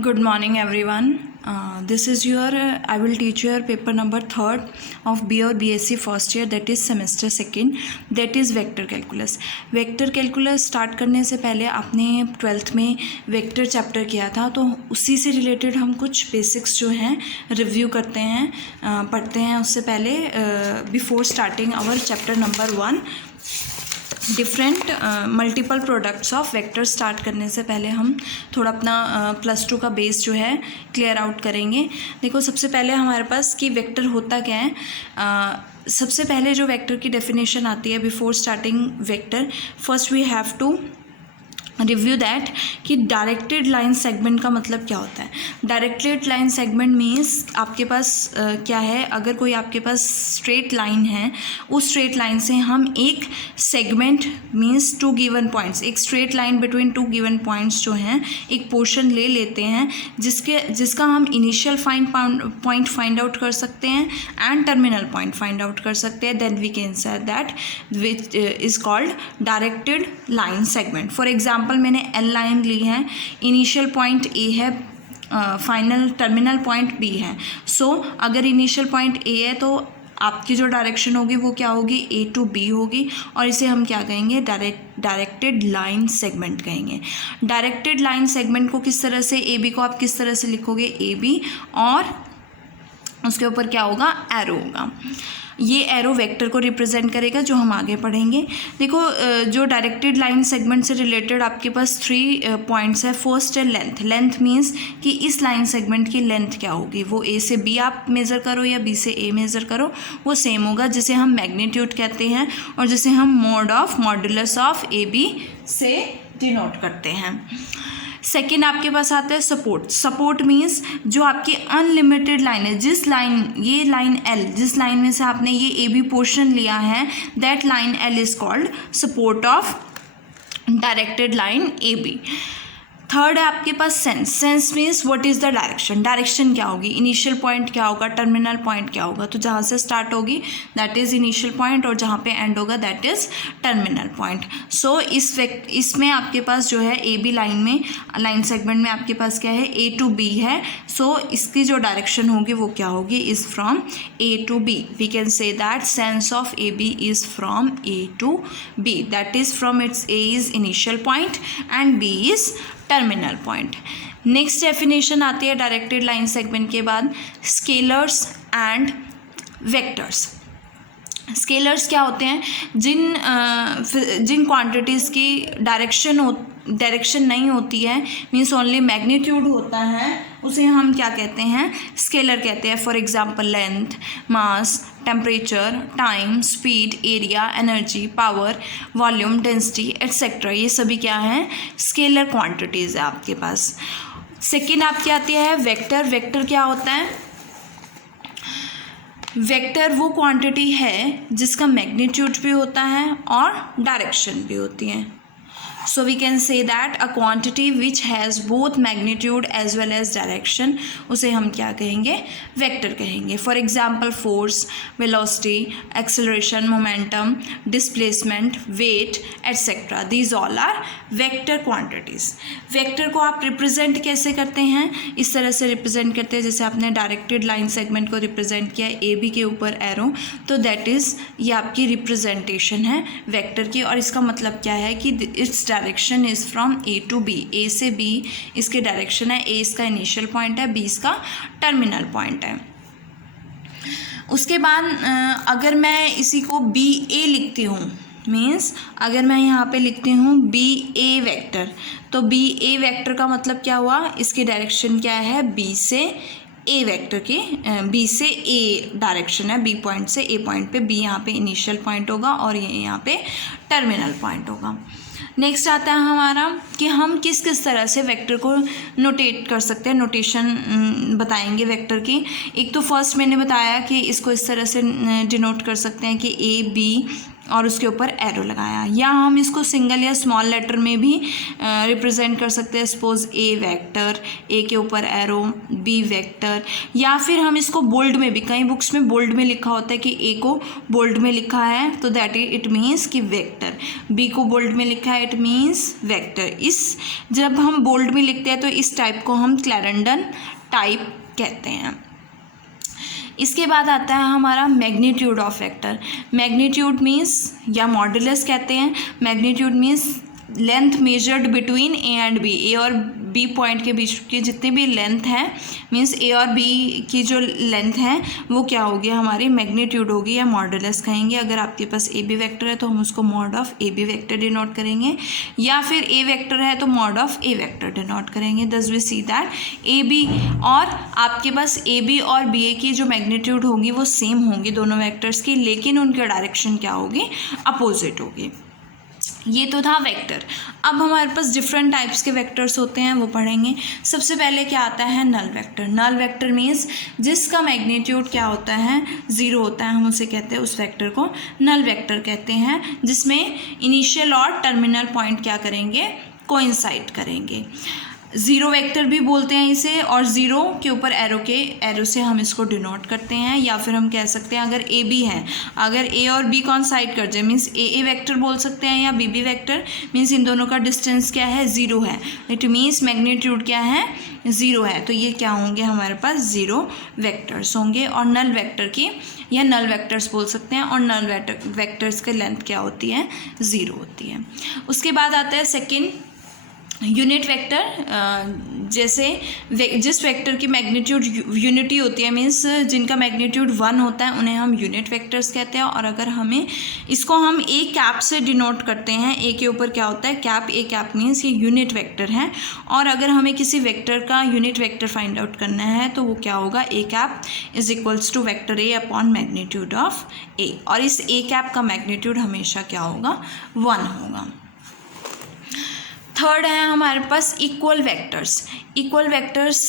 Good morning everyone. This is your I will teach your paper number 3rd of B or BSc first year, that is semester 2nd, that is vector calculus. Vector calculus start करने से पहले आपने 12th में vector chapter किया था, तो उसी से रिलेटेड हम कुछ बेसिक्स जो हैं रिव्यू करते हैं, पढ़ते हैं. उससे पहले before starting our chapter number 1 different multiple products of vector start करने से पहले हम थोड़ा अपना +2 का बेस जो है क्लियर आउट करेंगे. देखो, सबसे पहले हमारे पास कि वेक्टर होता क्या है. सबसे पहले जो वेक्टर की डेफिनेशन आती है before starting vector, first we have to review that कि डायरेक्टेड लाइन सेगमेंट का मतलब क्या होता है. डायरेक्टेड लाइन सेगमेंट मीन्स आपके पास क्या है, अगर कोई आपके पास स्ट्रेट लाइन है, उस स्ट्रेट लाइन से हम एक सेगमेंट मीन्स 2 गिवन पॉइंट्स, एक straight line between 2 given points जो हैं एक पोर्शन ले लेते हैं, जिसका हम इनिशियल पॉइंट फाइंड आउट कर सकते हैं and terminal point find out कर सकते हैं. Then we can say that which is called directed line segment. For example मैंने एल लाइन ली है, इनिशियल पॉइंट ए है, फाइनल टर्मिनल पॉइंट बी है. सो अगर इनिशियल पॉइंट ए है तो आपकी जो डायरेक्शन होगी वो क्या होगी, ए टू बी होगी, और इसे हम क्या कहेंगे, डायरेक्टेड लाइन सेगमेंट कहेंगे. डायरेक्टेड लाइन सेगमेंट को किस तरह से, ए बी को आप किस तरह से लिखोगे, ए बी और उसके ऊपर क्या होगा, एरो होगा. ये एरो वेक्टर को रिप्रेजेंट करेगा जो हम आगे पढ़ेंगे. देखो, जो डायरेक्टेड लाइन सेगमेंट से रिलेटेड आपके पास 3 पॉइंट्स है. फर्स्ट है लेंथ. लेंथ मीन्स कि इस लाइन सेगमेंट की लेंथ क्या होगी, वो ए से बी आप मेज़र करो या बी से ए मेज़र करो, वो सेम होगा, जिसे हम मैग्नीट्यूड कहते हैं और जिसे हम मॉडुलस ऑफ ए बी से डिनोट करते हैं. सेकेंड आपके पास आता है सपोर्ट. सपोर्ट मीन्स जो आपकी अनलिमिटेड लाइन है, जिस लाइन, ये लाइन एल, जिस लाइन में से आपने ये ए बी पोर्शन लिया है, that line L is called support of directed line A B. Third है आपके पास sense. Sense means what is the direction. Direction क्या होगी, इनिशियल पॉइंट क्या होगा, टर्मिनल पॉइंट क्या होगा. तो जहाँ से स्टार्ट होगी दैट इज़ इनिशियल पॉइंट और जहाँ पे एंड होगा दैट इज़ टर्मिनल पॉइंट. सो इसमें आपके पास जो है ए बी लाइन में, लाइन सेगमेंट में आपके पास क्या है, ए टू बी है. सो इसकी जो डायरेक्शन होगी वो क्या होगी, is from A to B. We can say that sense of A B is from A to B, that is from its A is initial point and B is terminal point. Next definition आती है directed line segment के बाद, scalars and vectors. Scalars क्या होते हैं, जिन quantities की direction नहीं होती है, मीन्स ओनली मैग्नीट्यूड होता है, उसे हम क्या कहते हैं, स्केलर कहते हैं. For example length, mass, temperature, time, speed, area, energy, power, volume, density etcetera, ये सभी क्या हैं, स्केलर क्वांटिटीज़ है आपके पास. सेकेंड आपकी आती है वेक्टर. वेक्टर क्या होता है, वेक्टर वो क्वांटिटी है जिसका मैग्नीट्यूड भी होता है और डायरेक्शन भी होती है. So we can say that a quantity which has both magnitude as well as direction, उसे हम क्या कहेंगे, वेक्टर कहेंगे. For example force, velocity, acceleration, momentum, displacement, weight etcetera, these all are vector quantities. Vector को आप represent कैसे करते हैं, इस तरह से रिप्रेजेंट करते हैं जैसे आपने डायरेक्टेड लाइन सेगमेंट को रिप्रेजेंट किया ए बी के ऊपर एरो, तो दैट इज़, ये आपकी रिप्रेजेंटेशन है वेक्टर की. और इसका मतलब क्या है कि its direction is from A to B. A से बी इसके डायरेक्शन है, ए इसका इनिशियल पॉइंट है, बी इसका टर्मिनल पॉइंट है. उसके बाद अगर मैं इसी को बी ए लिखती हूँ, मीन्स अगर मैं यहाँ पे लिखती हूँ बी ए वेक्टर, तो बी ए वेक्टर का मतलब क्या हुआ, इसकी डायरेक्शन क्या है, बी से ए वेक्टर के, बी से ए डायरेक्शन है, बी पॉइंट से ए पॉइंट पे. बी यहाँ पे इनिशियल पॉइंट होगा और ये यहाँ पे टर्मिनल पॉइंट होगा. नेक्स्ट आता है हमारा कि हम किस किस तरह से वेक्टर को नोटेट कर सकते हैं, नोटेशन बताएंगे वेक्टर की. एक तो फर्स्ट मैंने बताया कि इसको इस तरह से डिनोट कर सकते हैं कि ए बी और उसके ऊपर एरो लगाया, या हम इसको सिंगल या स्मॉल लेटर में भी रिप्रेजेंट कर सकते हैं। सपोज ए वेक्टर, ए के ऊपर एरो, बी वेक्टर, या फिर हम इसको बोल्ड में भी, कई बुक्स में बोल्ड में लिखा होता है कि ए को बोल्ड में लिखा है तो दैट इट मीन्स कि वेक्टर, बी को बोल्ड में लिखा है इट मीन्स वेक्टर। इस जब हम बोल्ड में लिखते हैं तो इस टाइप को हम क्लैरेंडन टाइप कहते हैं। इसके बाद आता है हमारा magnitude of vector. Magnitude means या मॉडुलस कहते हैं। Magnitude means length measured between A and B, A और बी पॉइंट के बीच की जितनी भी लेंथ है, मीन्स ए और बी की जो लेंथ है वो क्या होगी, हमारी मैग्नीट्यूड होगी या मॉडुलस कहेंगे। अगर आपके पास ए बी वेक्टर है तो हम उसको mod of A B vector denote करेंगे, या फिर ए वेक्टर है तो mod of A vector denote करेंगे। Thus we see that A B और आपके पास ए बी और बी ए की जो मैग्नीट्यूड होगी वो सेम होगी दोनों वेक्टर्स की, लेकिन उनके डायरेक्शन क्या होगी, अपोजिट होगी। ये तो था वेक्टर। अब हमारे पास डिफरेंट टाइप्स के वेक्टर्स होते हैं, वो पढ़ेंगे। सबसे पहले क्या आता है, null vector. Null vector means जिसका मैग्नीट्यूड क्या होता है, ज़ीरो होता है, हम उसे कहते हैं, उस वेक्टर को नल वेक्टर कहते हैं, जिसमें इनिशियल और टर्मिनल पॉइंट क्या करेंगे, कोइंसाइड करेंगे। ज़ीरो वेक्टर भी बोलते हैं इसे, और ज़ीरो के ऊपर एरो से हम इसको डिनोट करते हैं। या फिर हम कह सकते हैं अगर ए बी है, अगर ए और बी कॉन्साइड कर जाए मीन्स ए वेक्टर बोल सकते हैं, या बी वेक्टर मीन्स इन दोनों का डिस्टेंस क्या है, ज़ीरो है, इट मीन्स मैग्नीट्यूड क्या है, ज़ीरो है। तो ये क्या होंगे, हमारे पास ज़ीरो वेक्टर्स होंगे। और नल वेक्टर की या नल वेक्टर्स बोल सकते हैं, और नल वेक्टर्स की लेंथ क्या होती है, ज़ीरो होती है। उसके बाद आता है सेकेंड यूनिट वेक्टर। जैसे जिस वेक्टर की मैग्नीट्यूड यूनिटी होती है, मीन्स जिनका मैग्नीट्यूड 1 होता है, उन्हें हम यूनिट वेक्टर्स कहते हैं। और अगर हमें इसको हम ए कैप से डिनोट करते हैं, ए के ऊपर क्या होता है, कैप, ए कैप मीन्स ये यूनिट वेक्टर है। और अगर हमें किसी वेक्टर का यूनिट वेक्टर फाइंड आउट करना है तो वो क्या होगा, A cap is equals to vector A upon magnitude of A. और इस ए कैप का मैग्नीट्यूड हमेशा क्या होगा, 1 होगा। थर्ड है हमारे पास इक्वल वेक्टर्स। इक्वल वेक्टर्स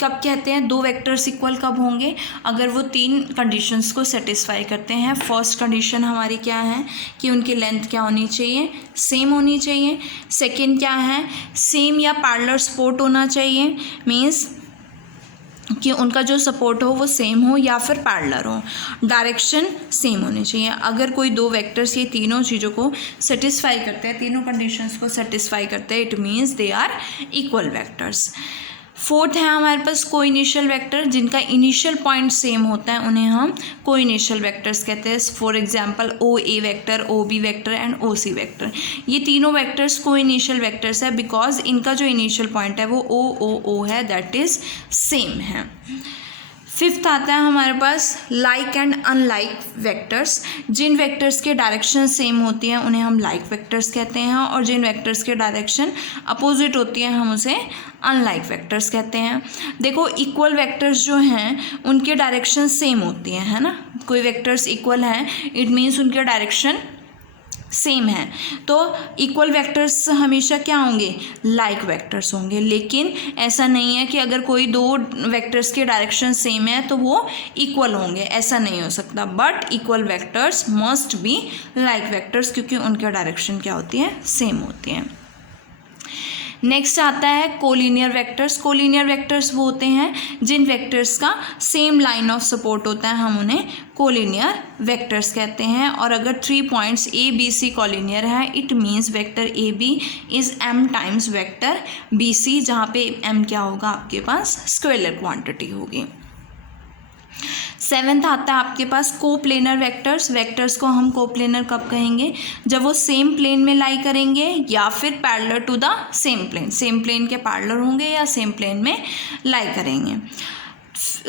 कब कहते हैं, दो वेक्टर्स इक्वल कब होंगे, अगर वो 3 कंडीशंस को सेटिस्फाई करते हैं। फर्स्ट कंडीशन हमारी क्या है कि उनकी लेंथ क्या होनी चाहिए, सेम होनी चाहिए। सेकंड क्या है, सेम या पैरेलल सपोर्ट होना चाहिए, मीन्स कि उनका जो सपोर्ट हो वो सेम हो या फिर पैरेलल हो। डायरेक्शन सेम होनी चाहिए। अगर कोई दो वेक्टर्स ये तीनों चीज़ों को सेटिस्फाई करते हैं, तीनों कंडीशंस को सेटिस्फाई करते हैं, it means they are equal vectors. Fourth है हमारे पास को इनिशियल वेक्टर, जिनका इनिशियल पॉइंट सेम होता है, उन्हें हम को इनिशियल वेक्टर्स कहते हैं। For example O A vector, O B vector and O C vector, ये तीनों वेक्टर्स को इनिशियल वेक्टर्स है बिकॉज इनका जो इनिशियल पॉइंट है वो ओ है, दैट इज सेम है। फिफ्थ आता है हमारे पास लाइक एंड अनलाइक वेक्टर्स। जिन वेक्टर्स के डायरेक्शन सेम होती हैं उन्हें हम लाइक वेक्टर्स कहते हैं, और जिन वेक्टर्स के डायरेक्शन अपोजिट होती है हम उसे अनलाइक वेक्टर्स कहते हैं। देखो इक्वल वेक्टर्स जो हैं उनके डायरेक्शन सेम होती हैं, है ना, कोई वेक्टर्स इक्वल हैं इट मीन्स उनके डायरेक्शन सेम है, तो इक्वल वेक्टर्स हमेशा क्या होंगे, लाइक वेक्टर्स होंगे। लेकिन ऐसा नहीं है कि अगर कोई दो वेक्टर्स के डायरेक्शन सेम है तो वो इक्वल होंगे, ऐसा नहीं हो सकता। But equal vectors must be like vectors, क्योंकि उनके डायरेक्शन क्या होती है, सेम होती हैं। नेक्स्ट आता है कोलिनियर वेक्टर्स। कोलिनियर वेक्टर्स वो होते हैं जिन वेक्टर्स का सेम लाइन ऑफ सपोर्ट होता है, हम उन्हें कोलिनियर वेक्टर्स कहते हैं। और अगर 3 points A B C collinear है, it means vector A B is M times vector B C, जहाँ पे एम क्या होगा, आपके पास स्केलर क्वांटिटी होगी। सेवेंथ आता है आपके पास कोप्लेनर वेक्टर्स। वेक्टर्स को हम कोप्लेनर कब कहेंगे, जब वो सेम प्लेन में लाई करेंगे या फिर parallel to the same plane, same plane के पैरेलल होंगे या सेम प्लेन में लाई करेंगे।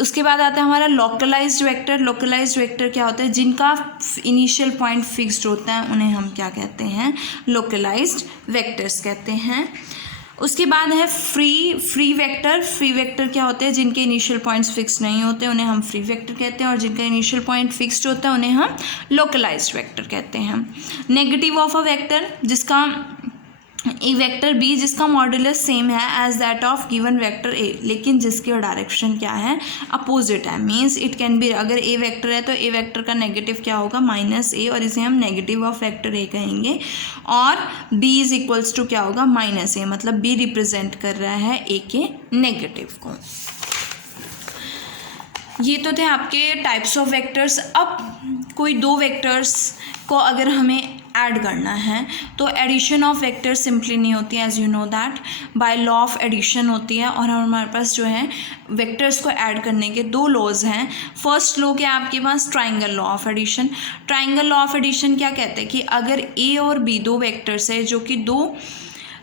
उसके बाद आता है हमारा लोकलाइज्ड वेक्टर। लोकलाइज्ड वेक्टर क्या होता है, जिनका इनिशियल पॉइंट फिक्स्ड होता है, उन्हें हम क्या कहते हैं, लोकलाइज्ड वेक्टर्स कहते हैं। उसके बाद है फ्री वेक्टर। फ्री वेक्टर क्या होते हैं, जिनके इनिशियल पॉइंट्स फिक्स नहीं होते उन्हें हम फ्री वेक्टर कहते हैं, और जिनका इनिशियल पॉइंट फिक्स्ड होता है उन्हें हम लोकलाइज्ड वेक्टर कहते हैं। नेगेटिव ऑफ अ वेक्टर, जिसका ए वेक्टर बी जिसका मॉड्यूलस सेम है as that of given vector A, लेकिन जिसकी डायरेक्शन क्या है, अपोजिट है। मीन्स इट कैन बी, अगर ए वेक्टर है तो ए वेक्टर का नेगेटिव क्या होगा, माइनस ए, और इसे हम नेगेटिव ऑफ वेक्टर ए कहेंगे। और बी इज इक्वल्स टू क्या होगा, माइनस ए, मतलब बी रिप्रेजेंट कर रहा है ए के नेगेटिव को। ये तो थे आपके टाइप्स ऑफ वेक्टर्स। अब कोई दो वेक्टर्स को अगर हमें ऐड करना है तो एडिशन ऑफ वेक्टर सिंपली नहीं होती है, as you know that by law of addition होती है। और हमारे पास जो है वेक्टर्स को ऐड करने के दो लॉज हैं। फर्स्ट लॉ क्या है आपके पास, triangle law of addition. Triangle law of addition क्या कहते हैं कि अगर ए और बी दो वेक्टर्स है जो कि दो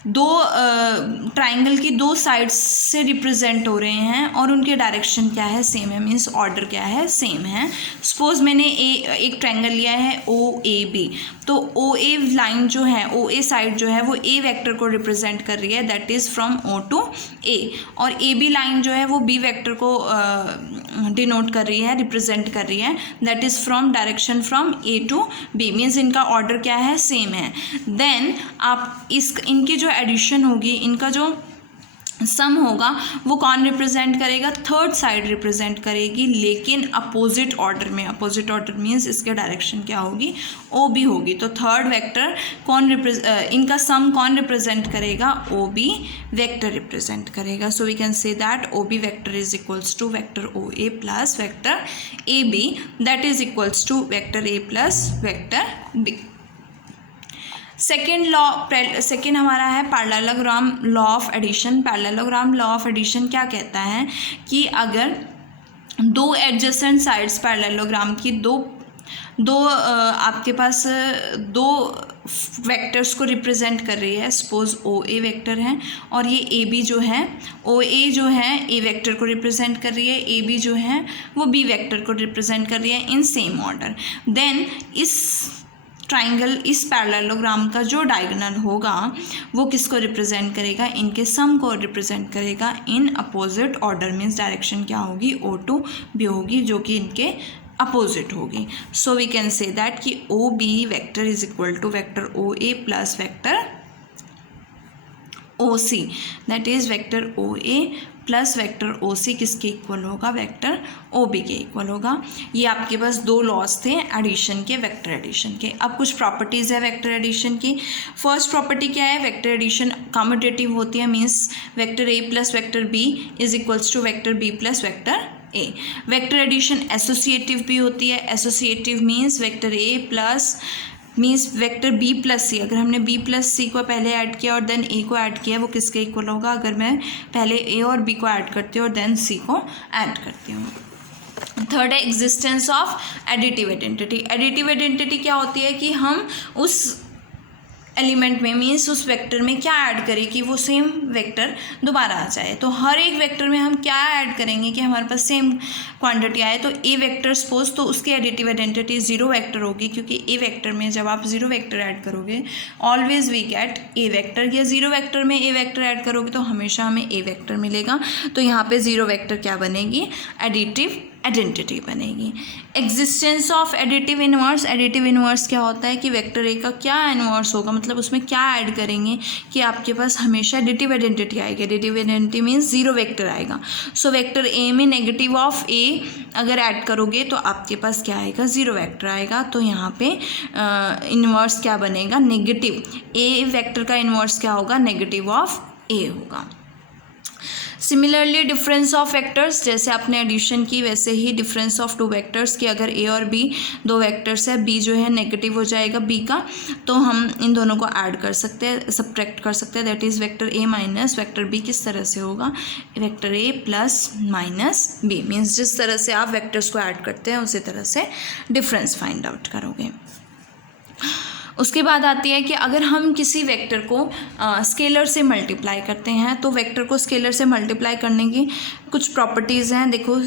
ट्राइंगल की दो साइड्स से रिप्रेजेंट हो रहे हैं और उनके डायरेक्शन क्या है, सेम है, मीन्स ऑर्डर क्या है, सेम है। सपोज मैंने एक ट्राइंगल लिया है ओ ए बी, तो ओ ए लाइन जो है, ओ ए साइड जो है वो ए वेक्टर को रिप्रेजेंट कर रही है, that is from O to A, और ए बी लाइन जो है वो बी वेक्टर को डिनोट कर रही है, रिप्रेजेंट कर रही है, that is from direction from A to B, means इनका ऑर्डर क्या है, सेम है। देन आप इनकी जो एडिशन होगी, इनका जो सम होगा वो कौन रिप्रेजेंट करेगा, थर्ड साइड रिप्रेजेंट करेगी, लेकिन अपोजिट ऑर्डर में। अपोजिट ऑर्डर मीन्स इसके डायरेक्शन क्या होगी, ओ बी होगी। तो थर्ड वेक्टर कौन इनका सम कौन रिप्रेजेंट करेगा, ओ बी वेक्टर रिप्रेजेंट करेगा। So we can say that O B vector is equals to vector O A plus vector A B, that is equals to vector A plus vector B. Second हमारा है parallelogram law of addition. Parallelogram law of addition क्या कहता है कि अगर दो adjacent sides parallelogram की दो आपके पास दो वेक्टर्स को रिप्रेजेंट कर रही है, सपोज ओ ए वेक्टर है और ये ए बी जो है, ओ ए जो है ए वेक्टर को रिप्रेजेंट कर रही है, ए बी जो है वो बी वेक्टर को रिप्रेजेंट कर रही है इन सेम ऑर्डर। देन इस ट्राइंगल, इस पैरेललोग्राम का जो डायगोनल होगा वो किसको रिप्रेजेंट करेगा, इनके सम को रिप्रेजेंट करेगा in opposite order. Means direction क्या होगी, ओ टू बी होगी, जो कि इनके अपोजिट होगी। So we can say that कि O B vector is equal to vector O A plus vector O C, that is vector O A plus vector O C किसके equal होगा, vector O B के equal होगा। ये आपके पास दो laws थे addition के, वेक्टर एडिशन के। अब कुछ प्रॉपर्टीज़ है वेक्टर एडिशन की। फर्स्ट प्रॉपर्टी क्या है, वेक्टर एडिशन कम्यूटेटिव होती है, means vector A plus vector B is equals to vector B plus vector A. Vector addition associative भी होती है। Associative means vector A plus means vector B plus C, अगर हमने B plus सी को पहले add किया और देन ए को ऐड किया, वो किसके इक्वल होगा, अगर मैं पहले ए और बी को ऐड करती हूँ और देन सी को ऐड करती हूँ। थर्ड है existence of additive identity. Additive identity क्या होती है कि हम उस एलिमेंट में, मीन्स उस वेक्टर में क्या ऐड करें कि वो सेम वेक्टर दोबारा आ जाए। तो हर एक वेक्टर में हम क्या ऐड करेंगे कि हमारे पास सेम क्वांटिटी आए। तो ए वेक्टर सपोज, तो उसकी एडिटिव आइडेंटिटी जीरो वेक्टर होगी, क्योंकि ए वेक्टर में जब आप जीरो वेक्टर ऐड करोगे always we get a vector, या जीरो वेक्टर में ए वेक्टर ऐड करोगे तो हमेशा हमें ए वेक्टर मिलेगा। तो यहाँ पे जीरो वेक्टर क्या बनेगी, एडिटिव आइडेंटिटी बनेगी। Existence of additive inverse. Additive inverse क्या होता है कि वेक्टर ए का क्या इनवर्स होगा, मतलब उसमें क्या ऐड करेंगे कि आपके पास हमेशा एडिटिव आइडेंटिटी आएगी। Additive identity means zero vector आएगा। सो वेक्टर ए में नेगेटिव ऑफ ए अगर ऐड करोगे तो आपके पास क्या आएगा, जीरो वेक्टर आएगा। तो यहाँ पे इनवर्स क्या बनेगा, नेगेटिव। ए वेक्टर का इनवर्स क्या होगा, नेगेटिव ऑफ ए होगा। सिमिलरली डिफरेंस ऑफ वेक्टर्स, जैसे आपने एडिशन की वैसे ही डिफरेंस ऑफ टू वेक्टर्स की, अगर ए और बी दो वेक्टर्स है, बी जो है नेगेटिव हो जाएगा बी का, तो हम इन दोनों को ऐड कर सकते हैं, सब्ट्रैक्ट कर सकते हैं, that is vector A minus vector B किस तरह से होगा, vector A plus minus B. Means जिस तरह से आप वेक्टर्स को ऐड करते हैं उसी तरह से डिफरेंस फाइंड आउट करोगे। उसके बाद आती है कि अगर हम किसी वेक्टर को स्केलर से मल्टीप्लाई करते हैं तो वेक्टर को स्केलर से मल्टीप्लाई करने की कुछ प्रॉपर्टीज़ हैं। देखो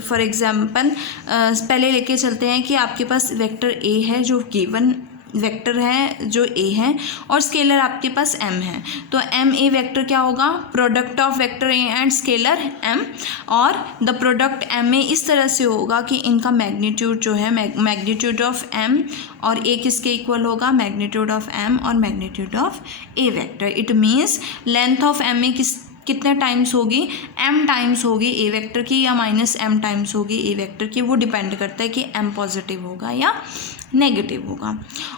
फॉर एग्जांपल पहले लेके चलते हैं कि आपके पास वेक्टर ए है जो गिवन वेक्टर है जो ए है और स्केलर आपके पास एम है, तो एम ए वेक्टर क्या होगा, product of vector A and scalar M, और द प्रोडक्ट एम ए इस तरह से होगा कि इनका मैग्नीट्यूड जो है मैग्नीट्यूड ऑफ एम और ए किसके इक्वल होगा, मैग्नीट्यूड ऑफ एम और magnitude of A vector. It means length of M A कितने टाइम्स होगी, m टाइम्स होगी ए वेक्टर की या माइनस m टाइम्स होगी ए वेक्टर की, वो डिपेंड करता है कि m पॉजिटिव होगा या नेगेटिव होगा।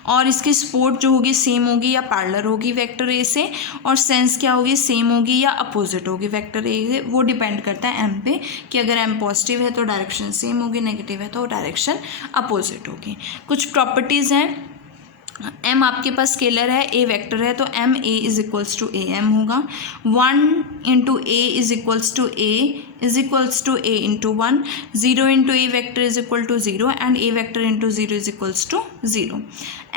और इसकी सपोर्ट जो होगी सेम होगी या पैरेलल होगी वेक्टर ए से, और सेंस क्या होगी, सेम होगी या अपोजिट होगी वेक्टर ए से, वो डिपेंड करता है m पे कि अगर m पॉजिटिव है तो डायरेक्शन सेम होगी, नेगेटिव है तो डायरेक्शन अपोजिट होगी। कुछ प्रॉपर्टीज़ हैं, m आपके पास स्केलर है, a वेक्टर है, तो M A is equals to A M होगा, 1 into A is equals to A into 1, 0 into A vector is equal to 0 and A vector into 0 is equals to 0।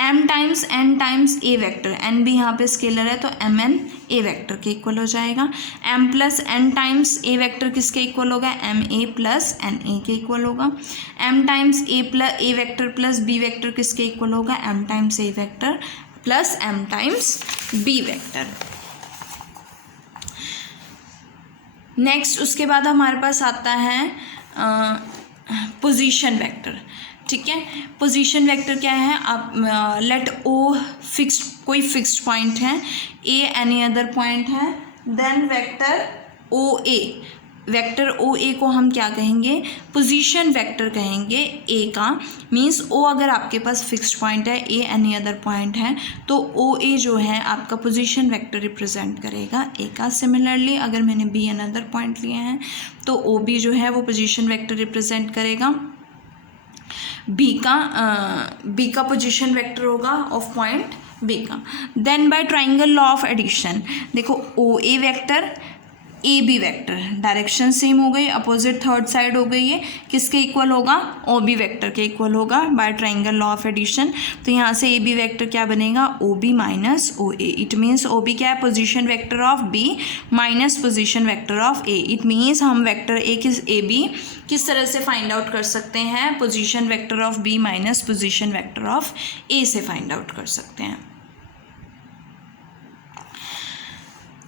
m times n times A vector, n भी यहाँ पे scalar है तो M N A vector के equal हो जाएगा। m plus n times A vector किसके equal होगा, M A plus N A के इक्वल होगा। m times A vector plus B vector किसके इक्वल होगा, m times A vector plus m times B vector. Next उसके बाद हमारे पास आता है पोजीशन वेक्टर। ठीक है, पोजीशन वेक्टर क्या है, आप लेट ओ फिक्स्ड, कोई फिक्स्ड पॉइंट है, ए एनी अदर पॉइंट है, then vector O A, vector O ए को हम क्या कहेंगे, पोजीशन वेक्टर कहेंगे ए का। मीन्स ओ अगर आपके पास फिक्स्ड पॉइंट है, ए एनी अदर पॉइंट है, तो ओ ए जो है आपका पोजीशन वेक्टर रिप्रेजेंट करेगा ए का। सिमिलरली अगर मैंने बी एन अदर पॉइंट लिए हैं तो ओ बी जो है वो पोजीशन वेक्टर रिप्रेजेंट करेगा बी का पोजीशन वेक्टर होगा ऑफ पॉइंट बी का। Then by triangle law of addition, देखो O A vector A B vector, direction same हो गई, अपोजिट थर्ड साइड हो गई है, किसके इक्वल होगा, ओ बी वेक्टर के इक्वल होगा by triangle law of addition. तो यहाँ से ए बी वेक्टर क्या बनेगा, O B minus O A. It means O B क्या है, position vector of B minus position vector of A. It means हम वेक्टर ए बी किस तरह से फाइंड आउट कर सकते हैं, position vector of B minus position vector of A से फाइंड आउट कर सकते हैं।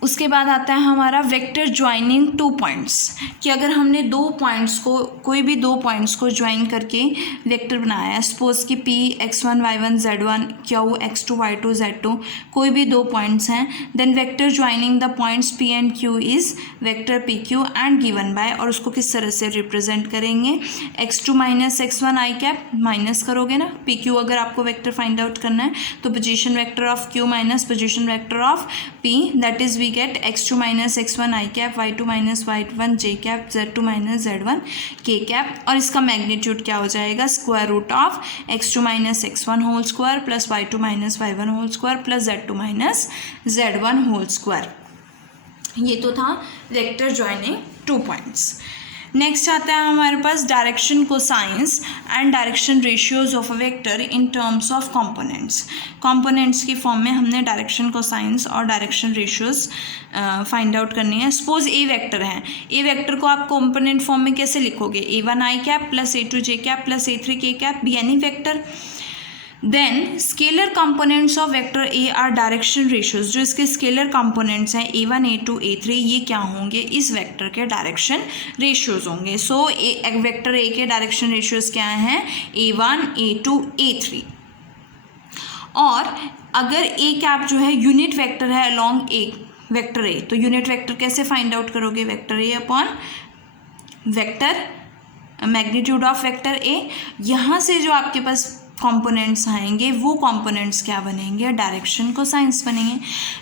उसके बाद आता है हमारा वेक्टर ज्वाइनिंग टू पॉइंट्स, कि अगर हमने दो पॉइंट्स को, कोई भी दो पॉइंट्स को ज्वाइन करके वेक्टर बनाया है, सपोज कि P x1 y1 z1 Q x2 y2 z2, कोई भी दो पॉइंट्स हैं, then vector joining the points p and q is vector P Q and given by, और उसको किस तरह से रिप्रेजेंट करेंगे, x2 माइनस x1 आई कैप, माइनस करोगे ना, पी क्यू अगर आपको वेक्टर फाइंड आउट करना है तो position vector of q minus position vector of p, that is we get x2 minus x1 i cap, y2 minus y1 j cap, z2 minus z1 k cap, और इसका magnitude क्या हो जाएगा, square root of x2 minus x1 whole square plus y2 minus y1 whole square plus z2 minus z1 whole square. ये तो था vector joining two points. Next आता है हमारे पास direction cosines and direction ratios of a vector in terms of components. Components की form में हमने डायरेक्शन कोसाइंस और डायरेक्शन रेशियोज फाइंड आउट करनी है। सपोज ए वेक्टर है, ए वेक्टर को आप कंपोनेंट फॉर्म में कैसे लिखोगे, a1 i cap plus a2 j cap plus a3 k cap be any vector. Then scalar components of vector A are direction ratios, जो इसके स्केलर कंपोनेंट्स हैं a1 a2 a3, ये क्या होंगे, इस वेक्टर के डायरेक्शन रेशियोज होंगे। So vector A के डायरेक्शन रेशियोज क्या हैं, a1 a2 a3। और अगर ए कैप जो है यूनिट वेक्टर है अलॉन्ग ए वेक्टर ए, तो यूनिट वेक्टर कैसे फाइंड आउट करोगे, vector A upon vector magnitude of vector ए। यहाँ से जो आपके पास कंपोनेंट्स आएंगे वो कंपोनेंट्स क्या बनेंगे, डायरेक्शन कोसाइंस बनेंगे।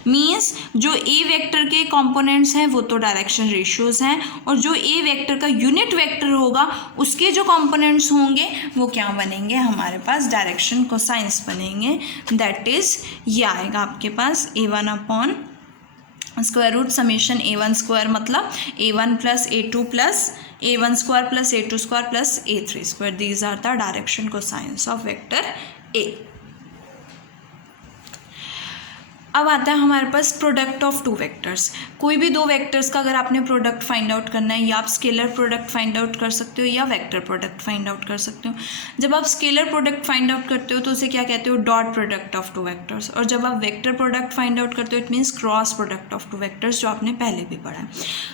मींस जो ए वेक्टर के कंपोनेंट्स हैं वो तो डायरेक्शन रेशियोज हैं, और जो ए वेक्टर का यूनिट वेक्टर होगा उसके जो कंपोनेंट्स होंगे वो क्या बनेंगे, हमारे पास डायरेक्शन कोसाइंस बनेंगे। दैट इज ये आएगा आपके पास a1 upon square root summation a1 square, मतलब a1 plus a2 plus a1 square plus a2 square plus a3 square. These are the direction cosines of vector A. अब आता है हमारे पास प्रोडक्ट ऑफ टू वेक्टर्स। कोई भी दो vectors का अगर आपने प्रोडक्ट फाइंड आउट करना है, या आप स्केलर प्रोडक्ट फाइंड आउट कर सकते हो या वेक्टर प्रोडक्ट फाइंड आउट कर सकते हो। जब आप स्केलर प्रोडक्ट फाइंड आउट करते हो तो उसे क्या कहते हो, dot product of two vectors. और जब आप वेक्टर प्रोडक्ट फाइंड आउट करते हो it means cross product of two vectors, जो आपने पहले भी पढ़ा है।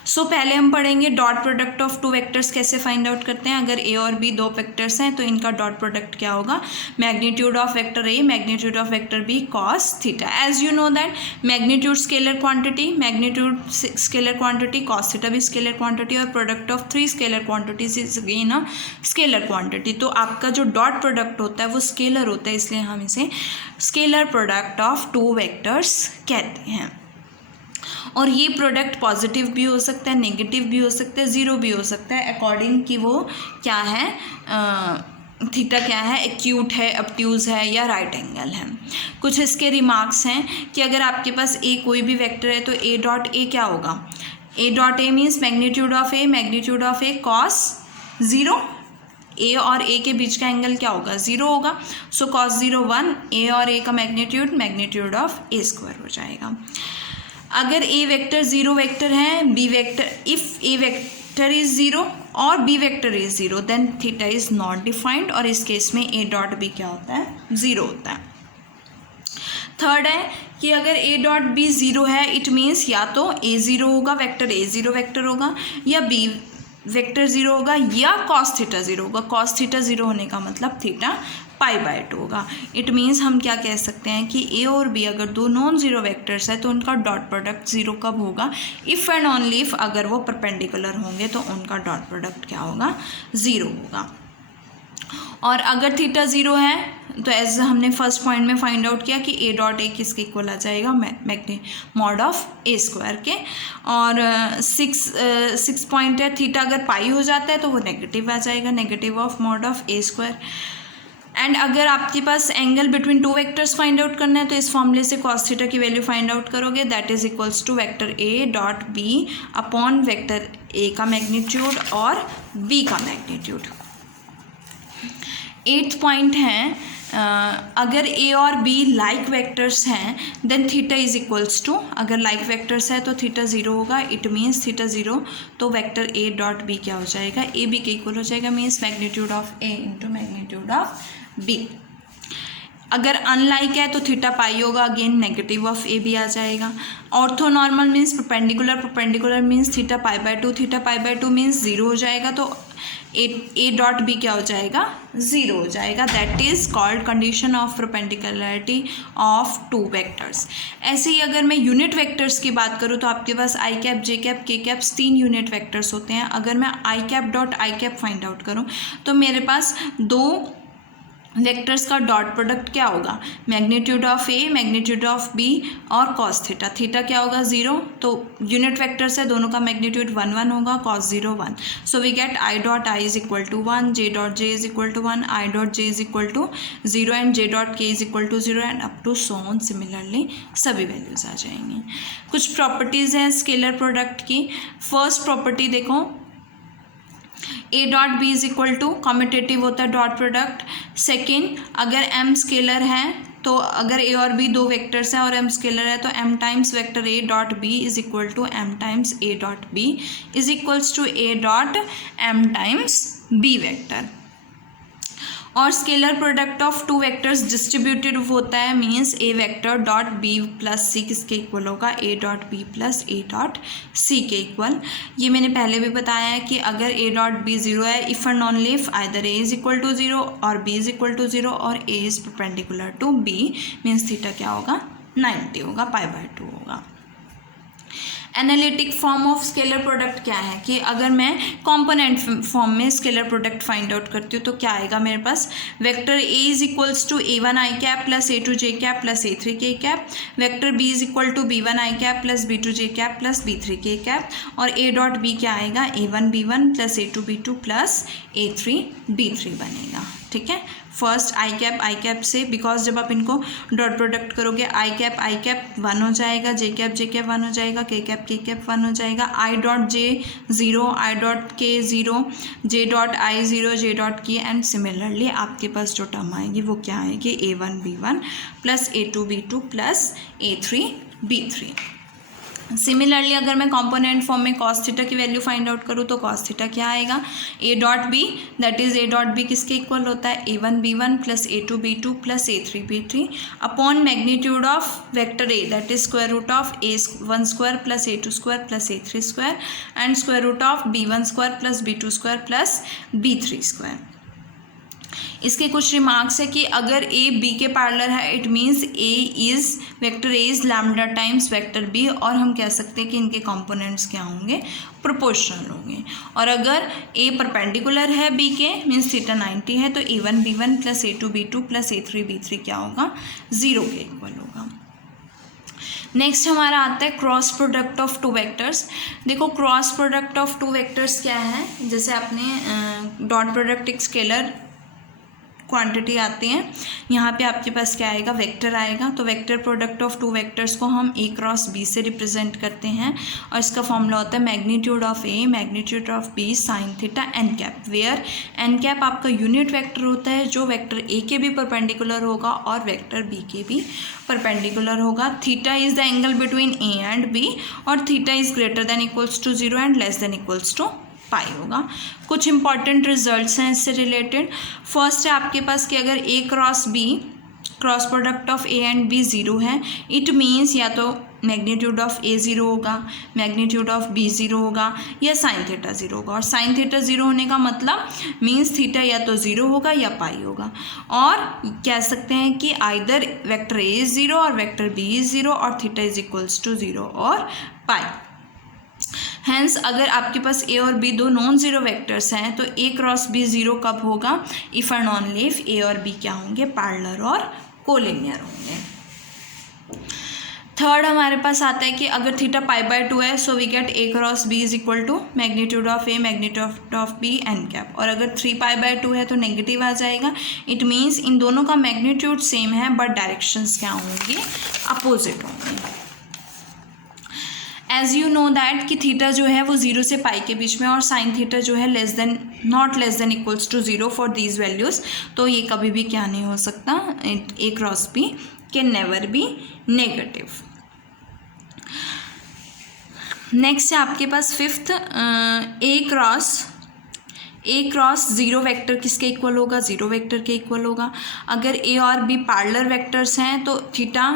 सो पहले हम पढ़ेंगे dot product of two vectors कैसे फाइंड आउट करते हैं। अगर ए और बी दो वेक्टर्स हैं तो इनका डॉट प्रोडक्ट क्या होगा, magnitude of vector A magnitude of vector B cos theta. As you know that magnitude scalar quantity, magnitude scalar quantity, cos theta भी स्केलर क्वांटिटी, और product of three scalar quantities is again a scalar quantity. तो आपका जो dot product होता है वो scalar होता है, इसलिए हम इसे scalar product of two vectors कहते हैं। और ये प्रोडक्ट पॉजिटिव भी हो सकता है, नेगेटिव भी हो सकता है, ज़ीरो भी हो सकता है, अकॉर्डिंग कि वो क्या है, थीटा क्या है, एक्यूट है, ऑब्ट्यूज़ है या राइट एंगल है। कुछ इसके रिमार्क्स हैं कि अगर आपके पास ए कोई भी वेक्टर है तो ए डॉट ए क्या होगा, A dot A means magnitude of A cos zero. A और ए के बीच का एंगल क्या होगा, ज़ीरो होगा। सो कॉस ज़ीरो 1, ए और ए का मैग्नीट्यूड ऑफ ए स्क्वायर हो जाएगा। अगर ए वेक्टर ज़ीरो वेक्टर है, B vector, if A vector is zero और B vector is zero then theta is not defined, और इस केस में ए डॉट बी क्या होता है, ज़ीरो होता है। थर्ड है कि अगर ए डॉट बी ज़ीरो है इट मीन्स या तो ए ज़ीरो होगा, वेक्टर ए ज़ीरो वेक्टर होगा, या बी वेक्टर ज़ीरो होगा, या कॉस थीटा ज़ीरो होगा। कॉस थीटा ज़ीरो होने का मतलब थीटा π/2 होगा। इट मीन्स हम क्या कह सकते हैं कि ए और बी अगर दो नॉन ज़ीरो वेक्टर्स है तो उनका डॉट प्रोडक्ट ज़ीरो कब होगा, इफ़ एंड ओनली इफ़ अगर वो परपेंडिकुलर होंगे तो उनका डॉट प्रोडक्ट क्या होगा, ज़ीरो होगा। और अगर थीटा ज़ीरो है तो एज हमने फर्स्ट पॉइंट में फाइंड आउट किया कि ए डॉट ए किसके इक्वल आ जाएगा, मॉड ऑफ ए स्क्वायर के। और सिक्स पॉइंट है, थीटा अगर पाई हो जाता है तो वो नेगेटिव आ जाएगा, negative of mod of A square. And अगर आपके पास angle between two vectors find out करना है तो इस फॉर्मूले से कॉस थीटा की वैल्यू फाइंड आउट करोगे, that is equals to vector A dot B upon vector A का मैग्नीट्यूड और बी का मैग्नीट्यूड। 8th पॉइंट है, अगर ए और बी लाइक वेक्टर्स हैं then theta is equals to, अगर लाइक वेक्टर्स है तो थीटा ज़ीरो होगा, इट मीन्स थीटा ज़ीरो, तो वेक्टर ए डॉट बी क्या हो जाएगा, ए बी के इक्वल हो जाएगा, means magnitude of A into magnitude of B. अगर अनलाइक है तो थीटा पाई होगा, अगेन नेगेटिव ऑफ ए भी आ जाएगा। Orthonormal means perpendicular means theta π/2 means zero हो जाएगा, तो ए डॉट बी क्या हो जाएगा, ज़ीरो हो जाएगा। That is called condition of perpendicularity of two vectors. ऐसे ही अगर मैं यूनिट वेक्टर्स की बात करूँ तो आपके पास i cap, j cap, k caps 3 unit vectors होते हैं। अगर मैं i cap dot i cap find out करूँ तो मेरे पास दो वेक्टर्स का डॉट प्रोडक्ट क्या होगा, magnitude of A magnitude of B और कॉस थीटा। थीटा क्या होगा, ज़ीरो, तो यूनिट वेक्टर्स है दोनों का मैग्नीट्यूड 1 1 होगा, cos 0 1। So we get i dot i is equal to 1, j dot j is equal to 1, i dot j is equal to 0 and j dot k is equal to 0 and up to so on. Similarly सभी values आ जाएंगी। कुछ properties हैं scalar product की। First property देखो, A dot B is equal to commutative होता है dot product. Second, अगर एम स्केलर है तो अगर ए और बी दो वेक्टर्स हैं और एम स्केलर है तो M times vector A dot B is equal to M times A dot B is equals to A dot M times B vector. और scalar product of two vectors distributed होता है, means A vector dot B plus C किसके equal होगा, A dot B plus A dot C के equal. ये मैंने पहले भी बताया है कि अगर ए डॉट बी ज़ीरो है, if and only if either A is equal to 0 और बी इज इक्वल टू 0 और A is perpendicular to B, means theta क्या होगा, 90 होगा, π/2 होगा। Analytic form of scalar product क्या है कि अगर मैं कंपोनेंट फॉर्म में स्केलर प्रोडक्ट फाइंड आउट करती हूँ तो क्या आएगा मेरे पास, vector A is equals to a1 i cap plus a2 j cap plus a3 k cap, vector B is equal to b1 i cap plus b2 j cap plus b3 k cap, और a dot B क्या आएगा, a1 b1 plus a2 b2 plus a3 b3 बनेगा। ठीक है। First आई cap से, because जब आप इनको डॉट प्रोडक्ट करोगे आई कैप 1 हो जाएगा, जे कैप 1 हो जाएगा, के कैप 1 हो जाएगा, आई डॉट जे 0, आई डॉट के 0, J dot I 0, J dot के, एंड सिमिलरली आपके पास जो टर्म आएगी वो क्या आएगी, A1 B1 plus A2 B2 plus A3 B3। Similarly अगर मैं कंपोनेंट फॉर्म में कॉस थीटा की वैल्यू फाइंड आउट करूँ तो कॉस थीटा क्या आएगा, A dot B, that is A dot B किसके इक्वल होता है, A1 B1 plus A2 B2 plus A3 B3 upon magnitude of vector A, that is square root of A1 square plus A2 square plus A3 square and square root of B1 square plus B2 square plus B3 square. इसके कुछ remarks है कि अगर A B के parallel है it means A is vector A is lambda times vector B, और हम कह सकते हैं कि इनके कंपोनेंट्स क्या होंगे, प्रोपोर्शनल होंगे। और अगर ए परपेंडिकुलर है बी के मीन्स थीटा 90 है तो A1 B1 plus A2 B2 plus A3 B3 क्या होगा, 0 के इक्वल होगा। नेक्स्ट हमारा आता है cross product of two vectors. देखो cross product of two vectors क्या है, जैसे आपने डॉट प्रोडक्ट एक स्केलर क्वांटिटी आती है, यहाँ पे आपके पास क्या आएगा, वेक्टर आएगा। तो vector product of two vectors को हम ए क्रॉस बी से रिप्रेजेंट करते हैं और इसका फॉर्मूला होता है magnitude of A magnitude of B sine theta N cap, where N cap आपका यूनिट वेक्टर होता है जो वेक्टर ए के भी परपेंडिकुलर होगा और वेक्टर बी के भी परपेंडिकुलर होगा। Theta is the angle between A and B और theta is greater than equals to 0 and less than equals to pi होगा। कुछ इंपॉर्टेंट रिजल्ट्स हैं इससे रिलेटेड। फर्स्ट है आपके पास कि अगर A cross B cross product of A and B 0 है, इट मीन्स या तो मैग्नीट्यूड ऑफ ए 0 होगा, मैग्नीट्यूड ऑफ बी 0 होगा या साइन थीटा 0 होगा। और साइन थीटा 0 होने का मतलब मीन्स थीटा या तो 0 होगा या पाई होगा। और कह सकते हैं कि आइदर वेक्टर ए इज 0 और वेक्टर बी इज 0 और थीटा इज इक्वल्स टू 0 और पाई। हैंस अगर आपके पास ए और बी दो नॉन ज़ीरो वेक्टर्स हैं तो ए क्रॉस बी 0 कब होगा, इफ़ एंड ओनली इफ ए और बी क्या होंगे, पैरेलल और कोलिनियर होंगे। थर्ड हमारे पास आता है कि अगर थीटा π/2 है so we get A cross B is equal to magnitude of A magnitude of B N cap. और अगर 3π/2 है तो नेगेटिव आ जाएगा। इट मीन्स इन दोनों का मैग्नीट्यूड सेम है बट डायरेक्शंस क्या होंगी, अपोजिट होंगी। एज यू नो दैट कि थीटा जो है वो 0 से पाई के बीच में और साइन थीटा जो है not less than equals to 0 for these values, तो ये कभी भी क्या नहीं हो सकता, A cross B can never be negative. Next है आपके पास फिफ्थ, ए क्रॉस 0 वेक्टर किसके इक्वल होगा, 0 वेक्टर के इक्वल होगा। अगर ए और बी पैरेलल वेक्टर्स हैं तो थीटा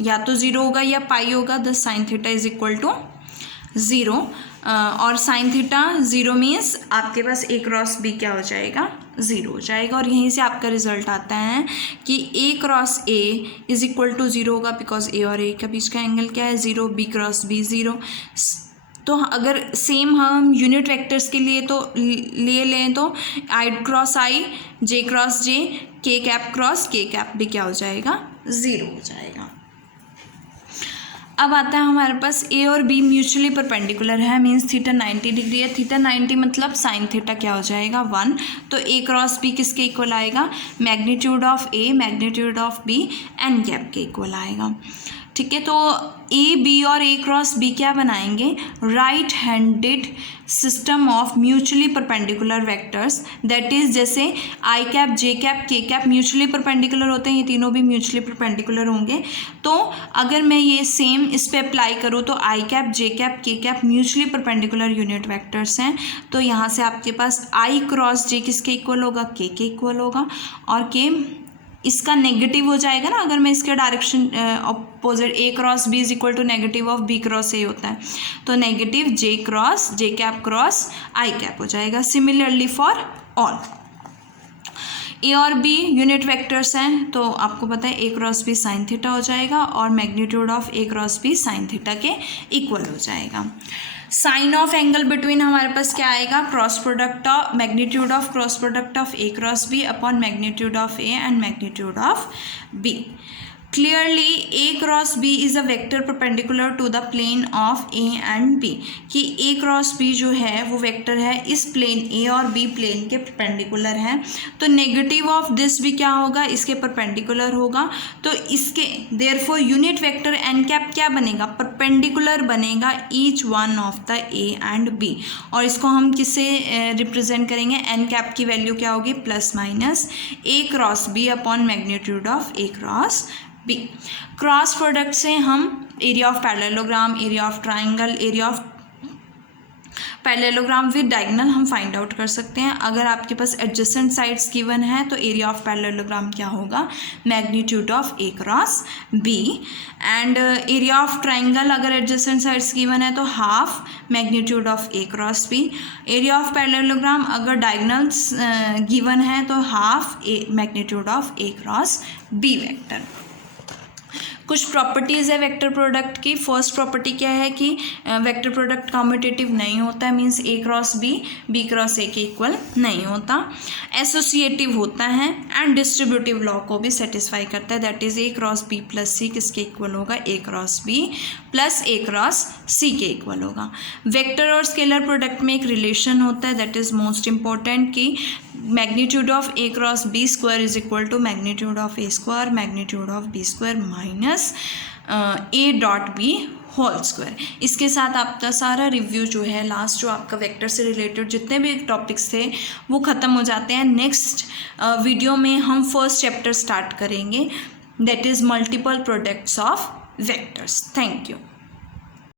या तो 0 होगा या पाई होगा, the sine theta is equal to 0। और साइन थीटा 0 मीन्स आपके पास ए क्रॉस बी क्या हो जाएगा, 0 हो जाएगा। और यहीं से आपका रिजल्ट आता है कि A cross A is equal to 0 होगा बिकॉज ए और ए के बीच का एंगल क्या है, 0, बी क्रॉस बी 0। तो अगर सेम हम यूनिट वेक्टर्स के लिए तो ले लें तो आई क्रॉस आई, जे क्रॉस जे, के कैप क्रॉस के कैप भी क्या हो जाएगा, 0 हो जाएगा। अब आता है हमारे पास ए और बी म्यूचुअली परपेंडिकुलर है, मीन्स थीटा 90 डिग्री है। थीटा 90 मतलब साइन थीटा क्या हो जाएगा, 1। तो ए क्रॉस बी किसके इक्वल आएगा, magnitude of A magnitude of B N cap के इक्वल आएगा। ठीक है, तो ए बी और ए क्रॉस बी क्या बनाएंगे, right handed system of mutually perpendicular vectors. That is जैसे आई कैप जे कैप के कैप म्यूचुअली परपेंडिकुलर होते हैं, ये तीनों भी म्यूचुअली परपेंडिकुलर होंगे। तो अगर मैं ये सेम इस पे अप्लाई करूँ तो आई कैप जे कैप के cap mutually perpendicular unit vectors हैं। तो यहाँ से आपके पास आई क्रॉस जे किसके इक्वल होगा, के इक्वल होगा। और के इसका नेगेटिव हो जाएगा ना, अगर मैं इसके direction opposite A cross B is equal to negative of B cross A होता है, तो negative J cross J cap cross I cap हो जाएगा। सिमिलरली फॉर ऑल ए और बी यूनिट वेक्टर्स हैं तो आपको पता है A cross B sine theta हो जाएगा और magnitude of A cross B sine theta के इक्वल हो जाएगा। साइन ऑफ एंगल बिटवीन हमारे पास क्या आएगा, cross product of magnitude of cross product of A cross B upon magnitude of A and magnitude of B. Clearly A cross B is a vector perpendicular to the plane of A and B, कि A cross B जो है वो vector है इस plane ए और be plain के perpendicular है, तो नेगेटिव ऑफ दिस भी क्या होगा, इसके परपेंडिकुलर होगा। तो इसके therefore unit vector N cap क्या बनेगा, परपेंडिकुलर बनेगा each one of the A and B. और इसको हम किससे रिप्रेजेंट करेंगे, एन कैप की वैल्यू क्या होगी, plus minus A cross B upon magnitude of A cross B. Cross product से हम area of parallelogram, area of triangle, area of parallelogram with diagonal हम फाइंड आउट कर सकते हैं। अगर आपके पास एडजेसेंट साइड्स गिवन है तो एरिया ऑफ पैरेललोग्राम क्या होगा, magnitude of A cross B. And area of triangle अगर एडजेसेंट साइड्स गिवन है तो half magnitude of A cross B. Area of parallelogram अगर डायगोनल्स गिवन है तो half a magnitude of A cross B vector. कुछ properties है vector product की। First property क्या है कि वेक्टर प्रोडक्ट कम्यूटेटिव नहीं होता है, means A cross B cross A के इक्वल नहीं होता, एसोसिएटिव होता है एंड डिस्ट्रीब्यूटिव लॉ को भी सेटिस्फाई करता है, that is A cross B plus C किसके इक्वल होगा, A cross B plus A cross C के इक्वल होगा। वेक्टर और स्केलर प्रोडक्ट में एक रिलेशन होता है, दैट इज मोस्ट इंपॉर्टेंट, कि magnitude of A cross B square is equal to magnitude of A square magnitude of B square minus A dot B whole square. इसके साथ आपका सारा रिव्यू जो है, लास्ट जो आपका वेक्टर से रिलेटेड जितने भी टॉपिक्स थे वो ख़त्म हो जाते हैं। नेक्स्ट वीडियो में हम फर्स्ट चैप्टर स्टार्ट करेंगे, that is multiple products of vectors. Thank you.